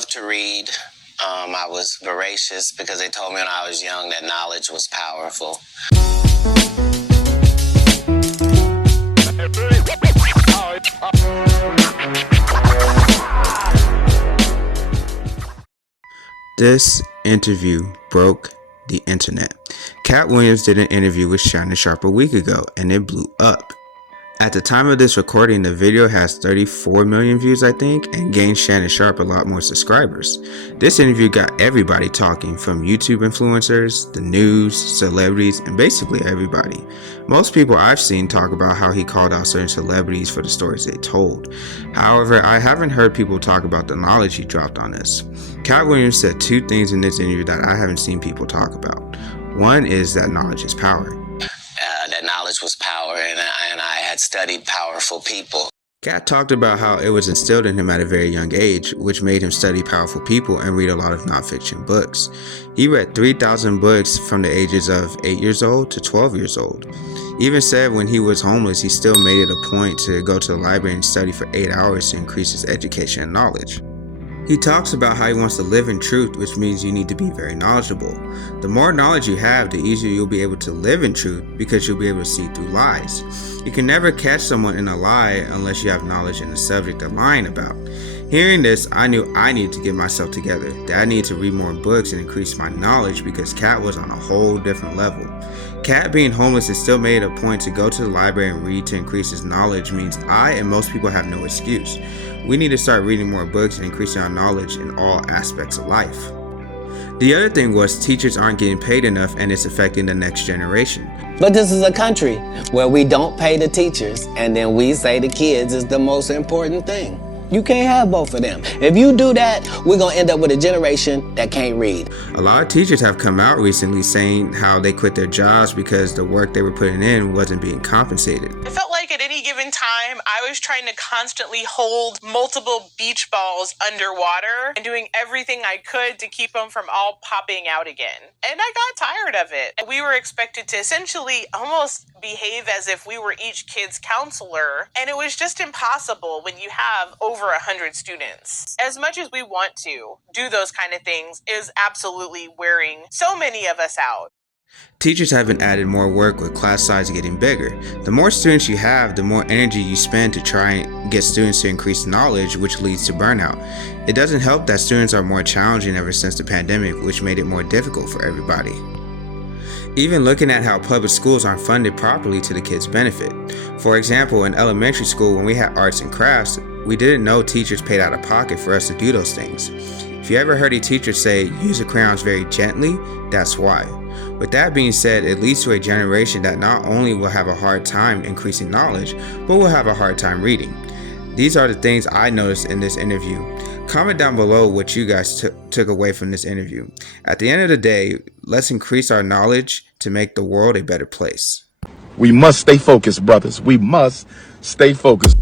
loved to read. I was voracious because they told me when I was young that knowledge was powerful. This interview broke the internet. Katt Williams did an interview with Shannon Sharpe a week ago, and it blew up. At the time of this recording, the video has 34 million views, I think, and gained Shannon Sharpe a lot more subscribers. This interview got everybody talking, from YouTube influencers, the news, celebrities, and basically everybody. Most people I've seen talk about how he called out certain celebrities for the stories they told. However, I haven't heard people talk about the knowledge he dropped on us. Katt Williams said two things in this interview that I haven't seen people talk about. One is that knowledge is power. That knowledge was power, and I had studied powerful people. Katt talked about how it was instilled in him at a very young age, which made him study powerful people and read a lot of nonfiction books. He read 3,000 books from the ages of 8 years old to 12 years old. He even said when he was homeless, he still made it a point to go to the library and study for 8 hours to increase his education and knowledge. He talks about how he wants to live in truth, which means you need to be very knowledgeable. The more knowledge you have, the easier you'll be able to live in truth, because you'll be able to see through lies. You can never catch someone in a lie unless you have knowledge in the subject they're lying about. Hearing this, I knew I needed to get myself together, that I needed to read more books and increase my knowledge, because Katt was on a whole different level. Katt being homeless and still made a point to go to the library and read to increase his knowledge means I and most people have no excuse. We need to start reading more books and increasing our knowledge in all aspects of life. The other thing was teachers aren't getting paid enough, and it's affecting the next generation. But this is a country where we don't pay the teachers, and then we say the kids is the most important thing. You can't have both of them. If you do that, we're going to end up with a generation that can't read. A lot of teachers have come out recently saying how they quit their jobs because the work they were putting in wasn't being compensated. It felt like at any given time, I was trying to constantly hold multiple beach balls underwater and doing everything I could to keep them from all popping out again. And I got tired of it. We were expected to essentially almost behave as if we were each kid's counselor, and it was just impossible when you have over 100 students. As much as we want to do those kind of things is absolutely wearing so many of us out. Teachers have been added more work with class size getting bigger. The more students you have, the more energy you spend to try and get students to increase knowledge, which leads to burnout. It doesn't help that students are more challenging ever since the pandemic, which made it more difficult for everybody. Even looking at how public schools aren't funded properly to the kids' benefit. For example, in elementary school, when we had arts and crafts, we didn't know teachers paid out of pocket for us to do those things. If you ever heard a teacher say, use the crayons very gently, that's why. With that being said, it leads to a generation that not only will have a hard time increasing knowledge, but will have a hard time reading. These are the things I noticed in this interview. Comment down below what you guys took away from this interview. At the end of the day, let's increase our knowledge to make the world a better place. We must stay focused, brothers. We must stay focused.